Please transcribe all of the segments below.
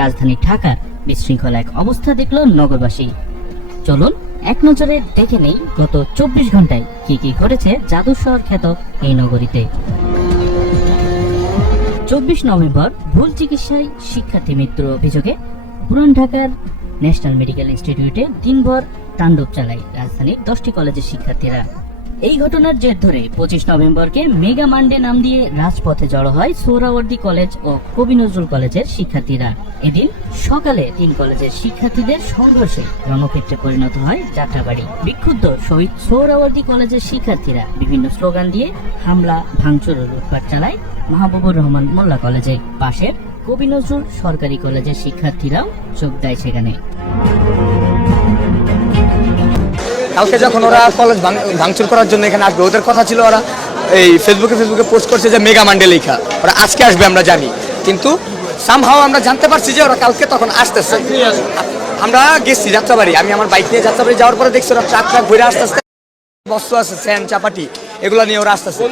রাজধানী ঢাকার বিশৃঙ্খল এক অবস্থা দেখল নগরবাসী। চলুন এক নজরে দেখে নেই গত 24 ঘন্টায় কি কি ঘটেছে জাদু শহর খ্যাত এই নগরীতে। 24 নভেম্বর ভুল চিকিৎসায় শিক্ষার্থী মৃত্যুর অভিযোগে পুরান ঢাকার ন্যাশনাল মেডিকেল ইনস্টিটিউটে দিনভর তাণ্ডব চালায় রাজধানীর 10টি কলেজের শিক্ষার্থীরা। এই ঘটনার জের ধরে 25 নভেম্বরকে মেগা মানডে নাম দিয়ে রাজপথে জড়ো হয় সোহরাওয়ার্দী কলেজ ও কবি নজরুল কলেজের শিক্ষার্থীরা। এদিন সকালে 3 কলেজের শিক্ষার্থীদের সংঘর্ষে রণক্ষেত্রে পরিণত হয় যাত্রাবাড়ি। বিক্ষুব্ধ শহীদ সোহরাওয়ার্দী কলেজের শিক্ষার্থীরা বিভিন্ন স্লোগান দিয়ে হামলা, ভাঙচুর ও লুটপাট চালায় মাহবুবুর রহমান মোল্লা কলেজে। পাশের কবি নজরুল সরকারি কলেজের শিক্ষার্থীরাও যোগ দেয় সেখানে। কালকে যখন ওরা কলেজ ভাঙচুর করার জন্য এখানে আসবে, ওদের কথা ছিল ওরা এই ফেসবুকে পোস্ট করছে যে মেগা মানডে লেখা, ওরা আজকে আসবে আমরা জানি, কিন্তু সামহাও আমরা জানতে পারছি যে ওরা কালকে তখন আসতেছে। আমরা গেছি যাত্রাবাড়ি, আমি আমার বাইক নিয়ে যাত্রাবাড়ি যাওয়ার পরে দেখছি ওরা ট্রাক ঘুরে আস্তে আস্তে বস্তু আছে, স্যান চাপাটি এগুলো নিয়ে ওরা আসতেছে।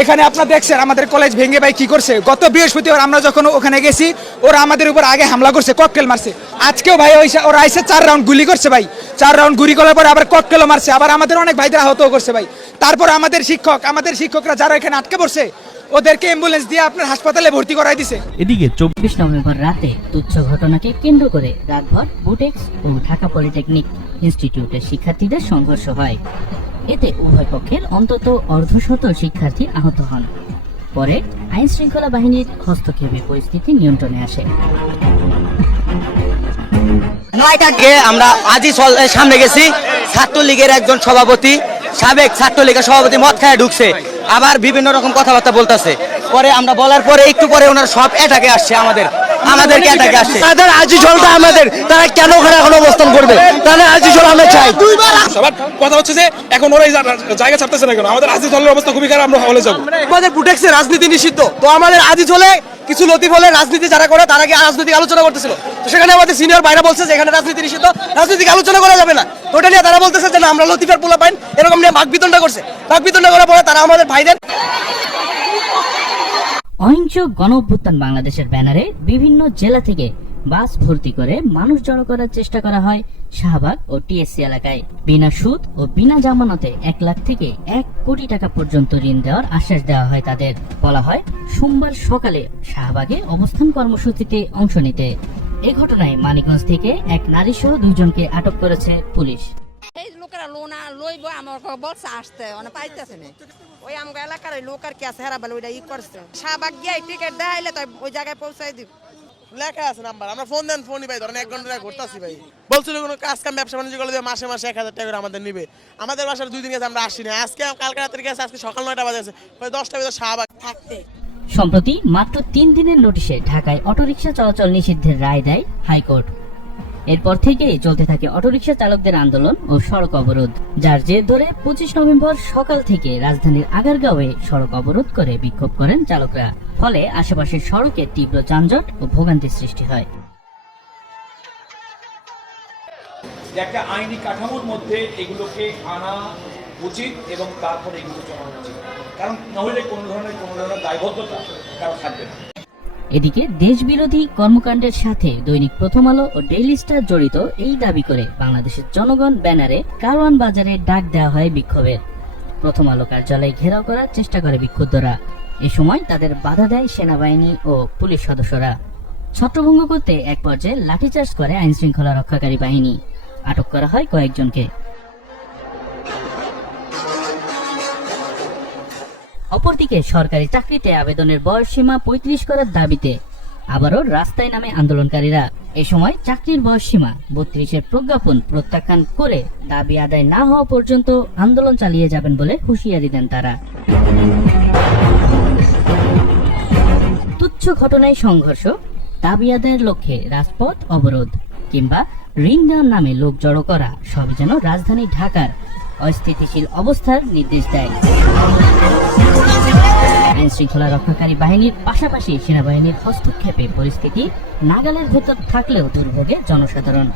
এখানে আপনারা দেখছেন আমাদের কলেজ ভেঙে ভাই কি করছে। গত বৃহস্পতিবার আমরা যখন ওখানে গেছি ওরা আমাদের উপর আগে হামলা করছে, ককটেল মারছে। আজকেও ভাই ওরা আইসে 4 রাউন্ড গুলি করছে ভাই, 4 রাউন্ড গুলি করার পরে আবার ককটেলও মারছে, আবার আমাদের অনেক ভাইদের আহতও করছে ভাই। তারপর আমাদের শিক্ষকরা যারা এখানে আটকে পড়ছে ওদেরকে অ্যাম্বুলেন্স দিয়ে আপনার হাসপাতালে ভর্তি করাই দিছে। এদিকে 24 নভেম্বর রাতে তুচ্ছ ঘটনাকে কেন্দ্র করে রাতভর বুটেক্স ও ঢাকা পলিটেকনিক ইনস্টিটিউটের শিক্ষার্থীদের সংঘর্ষ হয়। এতে উভয় পক্ষের অন্তত অর্ধশত শিক্ষার্থী আহত হন। পরে আইন শৃঙ্খলা বাহিনীর হস্তক্ষেপে পরিস্থিতি নিয়ন্ত্রণে আসে। 9টাকে আমরা আজই সামনে গেছি, ছাত্রলীগের একজন সভাপতি, সাবেক ছাত্রলীগের সভাপতি মদ খায় ঢুকছে, আবার বিভিন্ন রকম কথাবার্তা বলতেছে। পরে আমরা বলার পরে একটু পরে ওনারা সব এটাকে আসছে, আমাদেরকে এটাকে আসছে। তাদের আজিজলটা আমাদের, তারা কেন ওখানে এখন অবস্থান করবে? তাহলে আজিজল আমরা চাই। সবার কথা হচ্ছে যে এখন ওরা এই জায়গা ছাড়তেছে না কেন, আমাদের আজিজলের অবস্থা খুবই খারাপ, আমরা হলে যাবো। আমাদের বুটেক্সে রাজনীতি নিষিদ্ধ, তো আমাদের আজিজলে কিছু লতিফ হলে রাজনীতি যারা করে তারা কি রাজনৈতিক আলোচনা করতেছিল, তো সেখানে আমাদের সিনিয়র ভাইরা বলছে যে এখানে রাজনীতি নিষিদ্ধ, রাজনৈতিক আলোচনা করা যাবে না। তো ওটা নিয়ে তারা বলতেছে যে না আমরা লতিফের পোলা পাইন, এরকম নিয়ে বাকবিতণ্ডা করছে। বাকবিতণ্ডা করার পরে তারা আমাদের ভাইদের অহিংস গণ অভ্যুত্থান বাংলাদেশের ব্যানারে বিভিন্ন জেলা থেকে বাস ভর্তি করে মানুষ জড়ো করার চেষ্টা করা হয় শাহবাগ ও টিএসসি এলাকায়। বিনা সুদ ও বিনা জামানতে 1 লাখ থেকে 1 কোটি টাকা পর্যন্ত ঋণ দেওয়ার আশ্বাস দেওয়া হয় তাদের। বলা হয় সোমবার সকালে শাহবাগে অবস্থান কর্মসূচিতে অংশ নিতে। এ ঘটনায় মানিকগঞ্জ থেকে এক নারী সহ 2 জনকে আটক করেছে পুলিশ। এই লোকেরা লোনা লইব আমার বলছে আসতে মানে পাইতেছে না, ওই আমগো এলাকার ওই লোকের কি আছে হেরা বলে ওইটা ই করছে। শাহবাগ গিয়ে টিকিট দেখাইলে তো ওই জায়গায় পৌঁছাই দিব, লেখা আছে নাম্বার, আমরা ফোন দেন, ফোনই ভাই ধরেন 1 ঘন্টা ঘুরতেছি ভাই। বলছিল কোনো কাজ কাম ব্যবসা বাণিজ্য করলে মাসে 1000 টাকা করে আমাদের নিবে। আমাদের বাসার 2 দিন গেছে আমরা আসি না, আজকে কালকে রাতের গেছে, আজকে সকাল 9টা বাজে আছে, 10টা ভিতর শাহবাগ থাকতে। সম্প্রতি মাত্র 3 দিনের নোটিশে ঢাকায় অটোরিকশা চলাচল নিষিদ্ধের রায় দেয় হাইকোর্ট। এরপর থেকেই চলতে থাকে অটোরিকশা চালকদের আন্দোলন ও সড়ক অবরোধ, যার জের ধরে 25 নভেম্বর সকাল থেকে রাজধানীর আগারগাঁওয়ে সড়ক অবরোধ করে বিক্ষোভ করেন চালকরা। ফলে আশেপাশের সড়কে তীব্র যানজট ও ভোগান্তির সৃষ্টি হয়। একটা আইনি কাঠামোর মধ্যে এগুলোকে আনা উচিত এবং তারপরে এগুলো চলানো উচিত, কারণ নইলে কোনো ধরনের দায়বদ্ধতা কারো থাকবে না। এদিকে দেশবিরোধী কর্মকাণ্ডের সাথে দৈনিক প্রথম আলো ও ডেইলি স্টার জড়িত এই দাবি করে বাংলাদেশের জনগণ ব্যানারে কারওয়ান বাজারে ডাক দেওয়া হয় বিক্ষোভের। প্রথম আলো কার্যালয় ঘেরাও করার চেষ্টা করে বিক্ষুব্ধরা। এ সময় তাদের বাধা দেয় সেনাবাহিনী ও পুলিশ সদস্যরা। ছত্রভঙ্গ করতে এক পর্যায়ে লাঠিচার্জ করে আইন শৃঙ্খলা রক্ষাকারী বাহিনী। আটক করা হয় কয়েকজনকে। অপরদিকে সরকারি চাকরিতে আবেদনের বয়সসীমা 35 করার দাবিতে আবারও রাস্তায় নামে আন্দোলনকারীরা। এ সময় চাকরির বয়সসীমা 32-এর প্রজ্ঞাপন প্রত্যাখ্যান করে দাবি আদায় না হওয়া পর্যন্ত আন্দোলন চালিয়ে যাবেন বলে হুঁশিয়ারি দেন তারা। তুচ্ছ ঘটনায় সংঘর্ষ, দাবি আদায়ের লক্ষ্যে রাজপথ অবরোধ কিংবা রিং দেওয়ার নামে লোক জড়ো করা সবই যেন রাজধানী ঢাকার অস্থিতিশীল অবস্থার নির্দেশ দেয়। আইন শৃঙ্খলা রক্ষাকারী বাহিনীর পাশাপাশি সেনাবাহিনীর হস্তক্ষেপে পরিস্থিতি নাগালের ভেতর থাকলেও দুর্ভোগে জনসাধারণ।